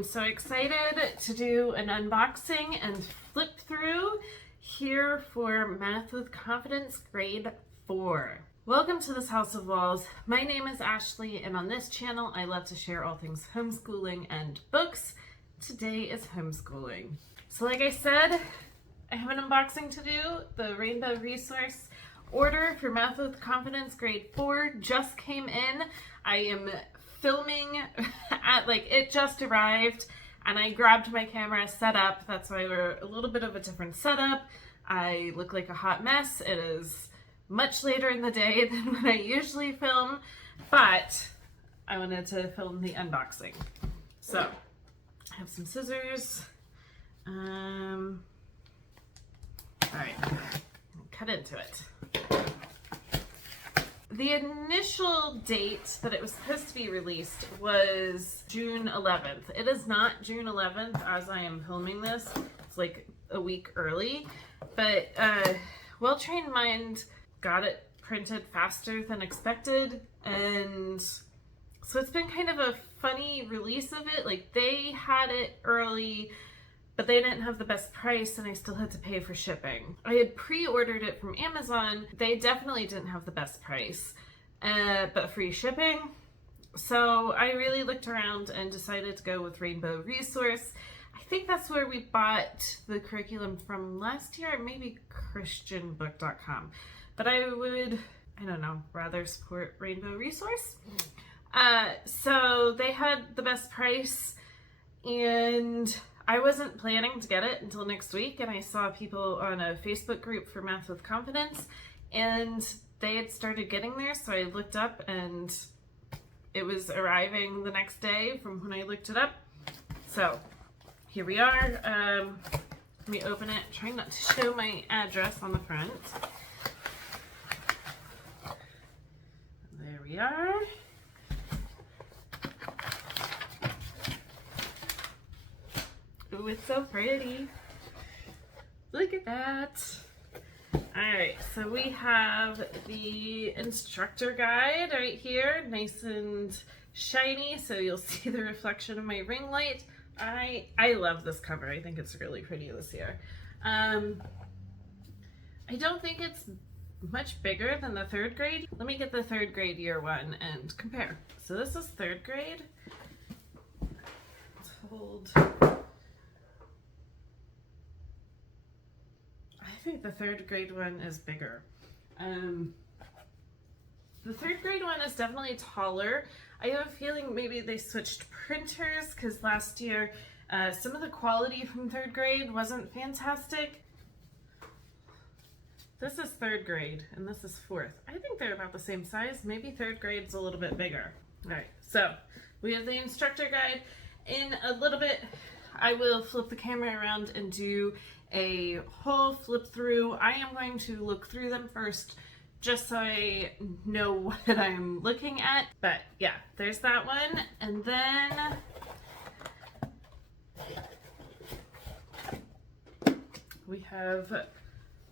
am so excited to do an unboxing and flip through here for Math with Confidence Grade 4. Welcome to this House of Walls. My name is Ashley, and on this channel I love to share all things homeschooling and books. Today is homeschooling. So like I said, I have an unboxing to do. The Rainbow Resource order for Math with Confidence Grade 4 just came in. I am filming at it just arrived and I grabbed my camera, set up. That's why we're a little bit of a different setup. I look like a hot mess. It is much later in the day than when I usually film, but I wanted to film the unboxing. So I have some scissors. All right, cut into it. The initial date that it was supposed to be released was June 11th. It is not June 11th as I am filming this. It's like a week early, but Well-Trained Mind got it printed faster than expected, and so it's been kind of a funny release of it. Like, they had it early, but they didn't have the best price and I still had to pay for shipping. I had pre-ordered it from Amazon. They definitely didn't have the best price, but free shipping. So I really looked around and decided to go with Rainbow Resource. I think that's where we bought the curriculum from last year, maybe christianbook.com. But I would, I don't know, rather support Rainbow Resource. So they had the best price, and I wasn't planning to get it until next week, and I saw people on a Facebook group for Math with Confidence, and they had started getting there, so I looked up, and it was arriving the next day from when I looked it up. So here we are. Let me open it, trying not to show my address on the front. There we are. Ooh, it's so pretty. Look at that. Alright, so we have the instructor guide right here, nice and shiny, so you'll see the reflection of my ring light. I love this cover. I think it's really pretty this year. I don't think it's much bigger than the third grade. Let me get the third grade year one and compare. So this is third grade. Let's hold. I think the third grade one is bigger. The third grade one is definitely taller. I have a feeling maybe they switched printers because last year some of the quality from third grade wasn't fantastic. This is third grade and this is fourth. I think they're about the same size. Maybe third grade's a little bit bigger. All right, so we have the instructor guide. In a little bit, I will flip the camera around and do a whole flip through. I am going to look through them first just so I know what I'm looking at. But yeah, there's that one. And then we have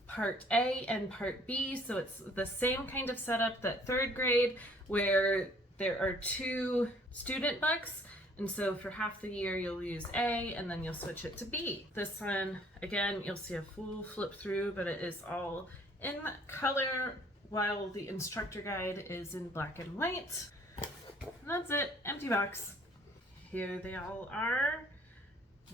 Part A and Part B. So it's the same kind of setup that third grade, where there are two student books. And so for half the year, you'll use A and then you'll switch it to B. This one, again, you'll see a full flip through, but it is all in color while the instructor guide is in black and white. And that's it, empty box. Here they all are,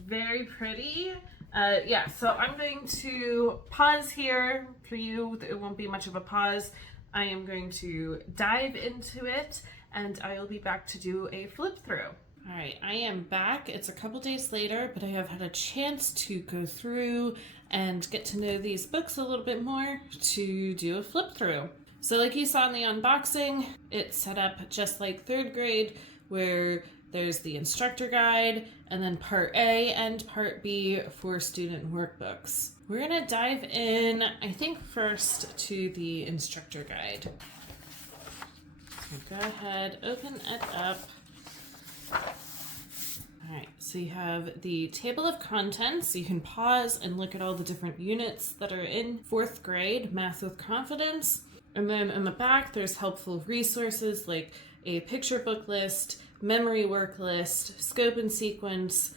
very pretty. Yeah, so I'm going to pause here for you. It won't be much of a pause. I am going to dive into it and I will be back to do a flip through. All right, I am back. It's a couple days later, but I have had a chance to go through and get to know these books a little bit more to do a flip through. So like you saw in the unboxing, it's set up just like third grade, where there's the instructor guide and then Part A and Part B for student workbooks. We're gonna dive in, I think first to the instructor guide. So go ahead, open it up. All right, so you have the table of contents. So you can pause and look at all the different units that are in fourth grade Math with Confidence. And then in the back, there's helpful resources like a picture book list, memory work list, scope and sequence,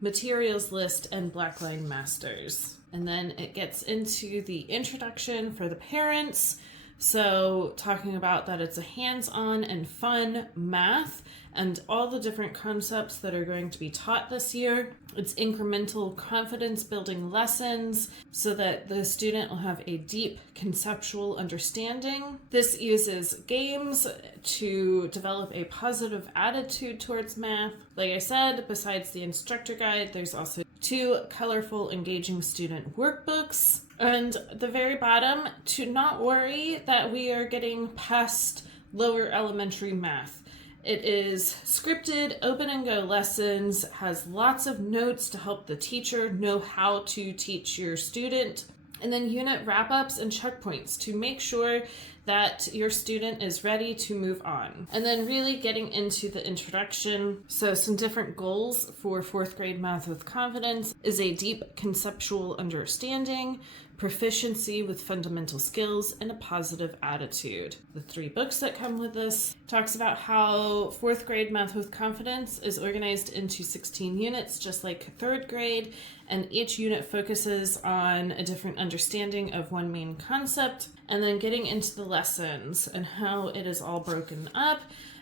materials list, and blackline masters. And then it gets into the introduction for the parents. So talking about that it's a hands-on and fun math and all the different concepts that are going to be taught this year. It's incremental confidence building lessons so that the student will have a deep conceptual understanding. This uses games to develop a positive attitude towards math. Like I said, besides the instructor guide, there's also 2 colorful, engaging student workbooks. And the very bottom, to not worry that we are getting past lower elementary math. It is scripted, open and go lessons, has lots of notes to help the teacher know how to teach your student, and then unit wrap-ups and checkpoints to make sure that your student is ready to move on. And then really getting into the introduction. So some different goals for 4th grade math with confidence is a deep conceptual understanding, proficiency with fundamental skills, and a positive attitude. The 3 books that come with this talks about how 4th grade math with confidence is organized into 16 units, just like 3rd grade, and each unit focuses on a different understanding of one main concept, and then getting into the lessons and how it is all broken up.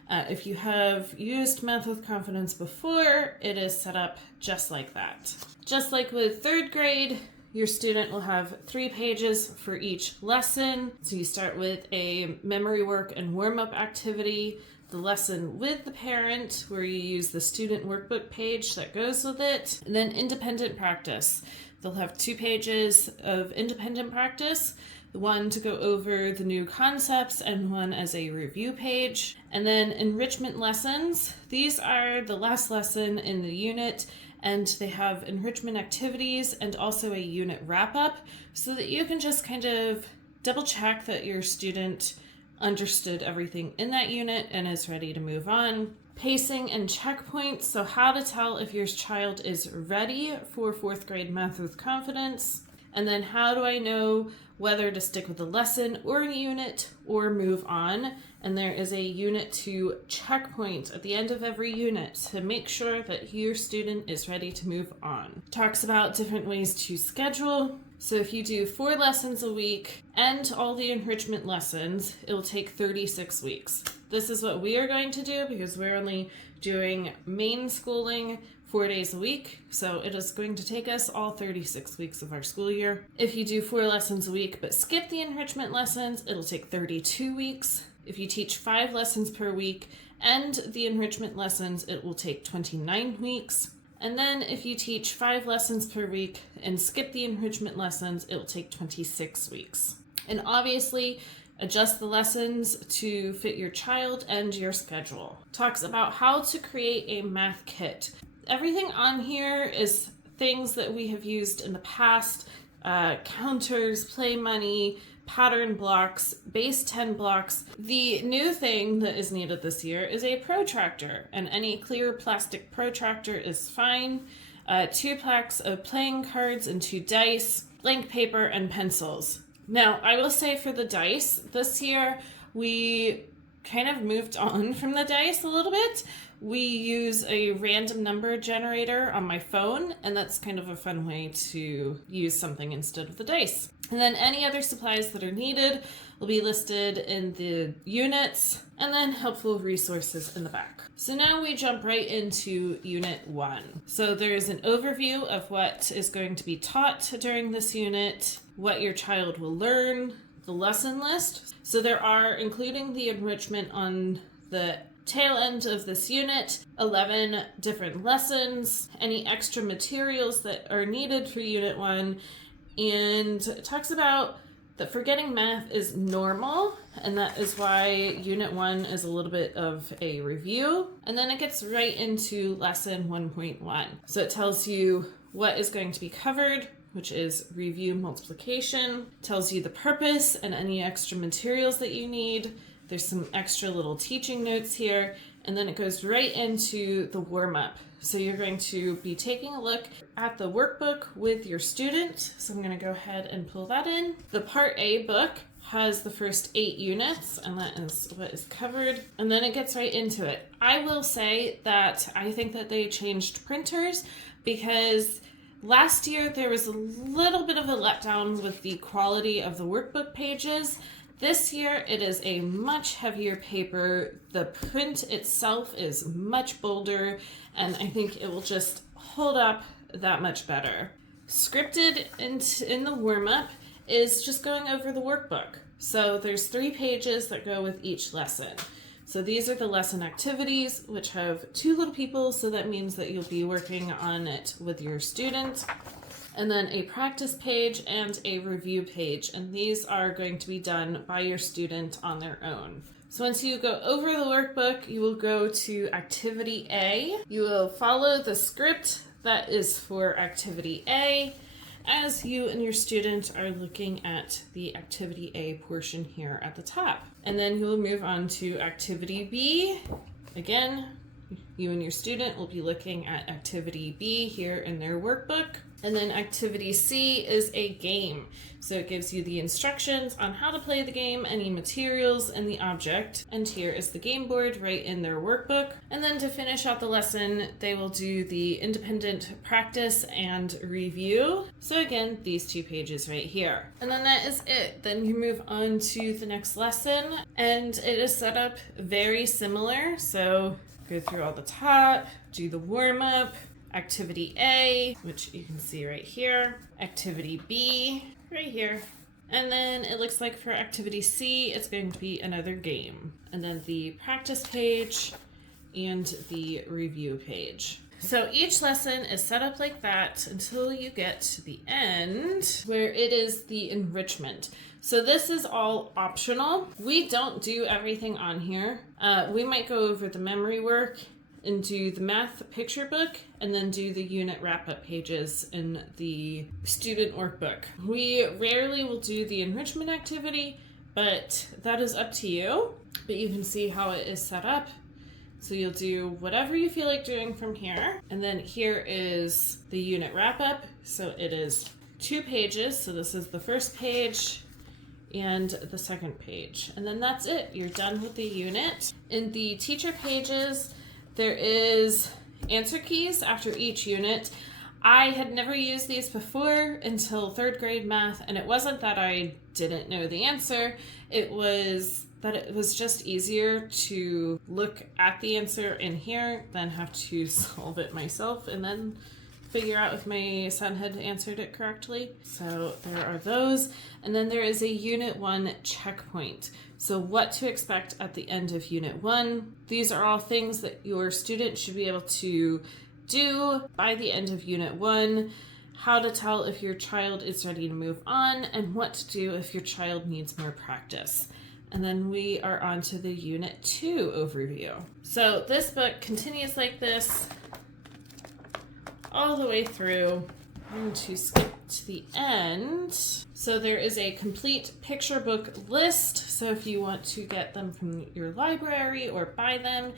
If you have used Math with Confidence before, it is set up just like that. Just like with 3rd grade, your student will have 3 pages for each lesson. So you start with a memory work and warm-up activity, the lesson with the parent, where you use the student workbook page that goes with it, and then independent practice. They'll have 2 pages of independent practice, one to go over the new concepts and one as a review page. And then enrichment lessons. These are the last lesson in the unit, and they have enrichment activities and also a unit wrap-up so that you can just kind of double check that your student understood everything in that unit and is ready to move on. Pacing and checkpoints, so how to tell if your child is ready for 4th grade math with confidence. And then how do I know whether to stick with a lesson or a unit or move on? And there is a unit 2 checkpoint at the end of every unit to make sure that your student is ready to move on. Talks about different ways to schedule. So if you do 4 lessons a week and all the enrichment lessons, it'll take 36 weeks. This is what we are going to do because we're only doing main schooling 4 days a week, so it is going to take us all 36 weeks of our school year. If you do 4 lessons a week but skip the enrichment lessons, it'll take 32 weeks. If you teach 5 lessons per week and the enrichment lessons, it will take 29 weeks. And then if you teach 5 lessons per week and skip the enrichment lessons, it will take 26 weeks. And obviously, adjust the lessons to fit your child and your schedule. Talks about how to create a math kit. Everything on here is things that we have used in the past, counters, play money, pattern blocks, base 10 blocks. The new thing that is needed this year is a protractor, and any clear plastic protractor is fine. 2 packs of playing cards and 2 dice, blank paper, and pencils. Now, I will say for the dice, this year we kind of moved on from the dice a little bit. We use a random number generator on my phone, and that's kind of a fun way to use something instead of the dice. And then any other supplies that are needed will be listed in the units, and then helpful resources in the back. So now we jump right into Unit 1. So there's an overview of what is going to be taught during this unit, what your child will learn, the lesson list. So there are, including the enrichment on the tail end of this unit, 11 different lessons, any extra materials that are needed for Unit 1, and it talks about that forgetting math is normal, and that is why Unit 1 is a little bit of a review. And then it gets right into Lesson 1.1. So it tells you what is going to be covered, which is review multiplication, tells you the purpose and any extra materials that you need. There's some extra little teaching notes here, and then it goes right into the warm-up. So you're going to be taking a look at the workbook with your student. So I'm going to go ahead and pull that in. The Part A book has the first 8 units, and that is what is covered. And then it gets right into it. I will say that I think that they changed printers because last year there was a little bit of a letdown with the quality of the workbook pages. This year, it is a much heavier paper. The print itself is much bolder, and I think it will just hold up that much better. Scripted in the warm-up is just going over the workbook. So there's 3 pages that go with each lesson. So these are the lesson activities, which have 2 little people, so that means that you'll be working on it with your student. And then a practice page and a review page. And these are going to be done by your student on their own. So once you go over the workbook, you will go to Activity A. You will follow the script that is for Activity A as you and your student are looking at the Activity A portion here at the top. And then you will move on to Activity B. Again, you and your student will be looking at Activity B here in their workbook. And then Activity C is a game. So it gives you the instructions on how to play the game, any materials, and the object. And here is the game board right in their workbook. And then to finish out the lesson, they will do the independent practice and review. So again, these 2 pages right here. And then that is it. Then you move on to the next lesson, and it is set up very similar. So go through all the top, do the warm-up, Activity A, which you can see right here, Activity B, right here, and then it looks like for Activity C, it's going to be another game, and then the practice page and the review page. So each lesson is set up like that until you get to the end, where it is the enrichment. So this is all optional. We don't do everything on here. We might go over the memory work and do the math picture book, and then do the unit wrap-up pages in the student workbook. We rarely will do the enrichment activity, but that is up to you. But you can see how it is set up. So you'll do whatever you feel like doing from here. And then here is the unit wrap-up. So it is 2 pages. So this is the first page and the second page. And then that's it. You're done with the unit. In the teacher pages, there is answer keys after each unit. I had never used these before until 3rd grade math, and it wasn't that I didn't know the answer, it was that it was just easier to look at the answer in here than have to solve it myself and then figure out if my son had answered it correctly. So there are those. And then there is a Unit 1 checkpoint. So what to expect at the end of Unit 1. These are all things that your student should be able to do by the end of Unit 1. How to tell if your child is ready to move on, and what to do if your child needs more practice. And then we are on to the Unit 2 overview. So this book continues like this all the way through. I'm going to skip to the end. So there is a complete picture book list. So if you want to get them from your library or buy them,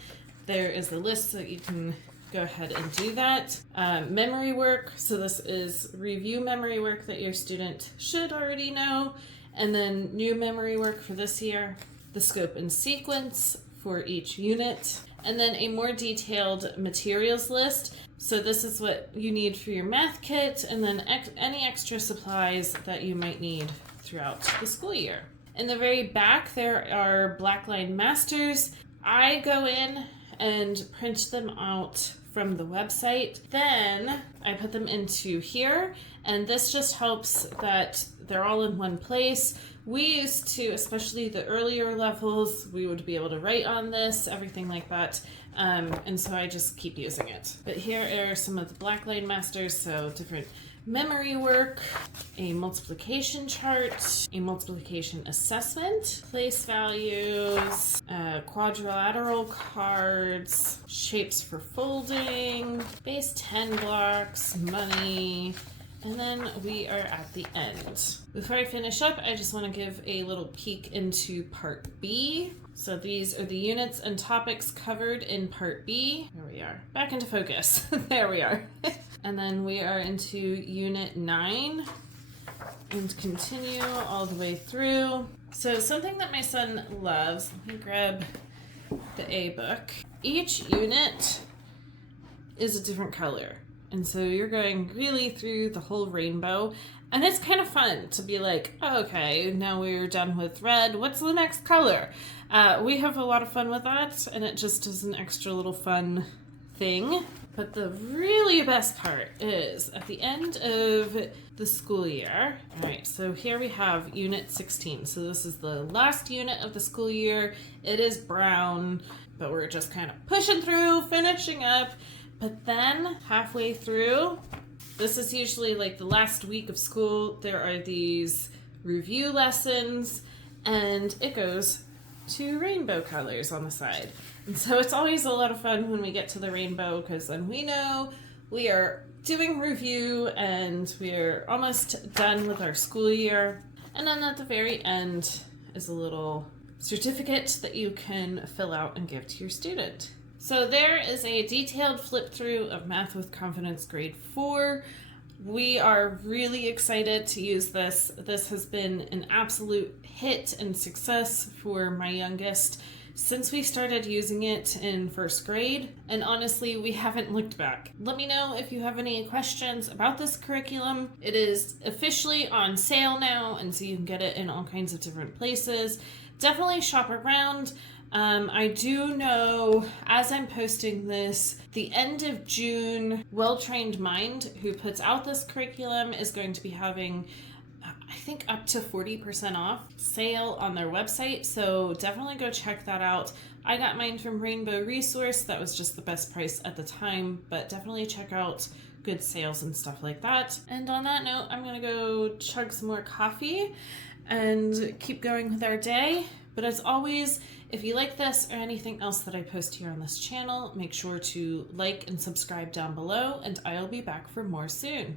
there is a list so you can go ahead and do that. Memory work. So this is review memory work that your student should already know. And then new memory work for this year, the scope and sequence for each unit, and then a more detailed materials list. So this is what you need for your math kit, and then any extra supplies that you might need throughout the school year. In the very back, there are Blackline Masters. I go in and print them out from the website. Then I put them into here, and this just helps that they're all in one place. We used to, especially the earlier levels, we would be able to write on this, everything like that. And so I just keep using it. But here are some of the Blackline Masters, so different memory work, a multiplication chart, a multiplication assessment, place values, quadrilateral cards, shapes for folding, base 10 blocks, money, And then we are at the end. Before I finish up, I just want to give a little peek into part B. So these are the units and topics covered in part B. There we are. Back into focus. There we are. And then we are into unit 9 and continue all the way through. So something that my son loves, let me grab the A book. Each unit is a different color. And so you're going really through the whole rainbow. And it's kind of fun to be like, oh, okay, now we're done with red. What's the next color? We have a lot of fun with that, and it just is an extra little fun thing. But the really best part is at the end of the school year. All right, so here we have unit 16. So this is the last unit of the school year. It is brown, but we're just kind of pushing through, finishing up. But then halfway through, this is usually like the last week of school, there are these review lessons, and it goes to rainbow colors on the side. And so it's always a lot of fun when we get to the rainbow, because then we know we are doing review and we're almost done with our school year. And then at the very end is a little certificate that you can fill out and give to your student. So there is a detailed flip through of Math with Confidence grade 4. We are really excited to use this. This has been an absolute hit and success for my youngest since we started using it in first grade. And honestly, we haven't looked back. Let me know if you have any questions about this curriculum. It is officially on sale now, and so you can get it in all kinds of different places. Definitely shop around. I do know, as I'm posting this, the end of June, Well Trained Mind, who puts out this curriculum, is going to be having, I think, up to 40% off sale on their website. So definitely go check that out. I got mine from Rainbow Resource. That was just the best price at the time, but definitely check out good sales and stuff like that. And on that note, I'm going to go chug some more coffee and keep going with our day. But as always, if you like this or anything else that I post here on this channel, make sure to like and subscribe down below, and I'll be back for more soon.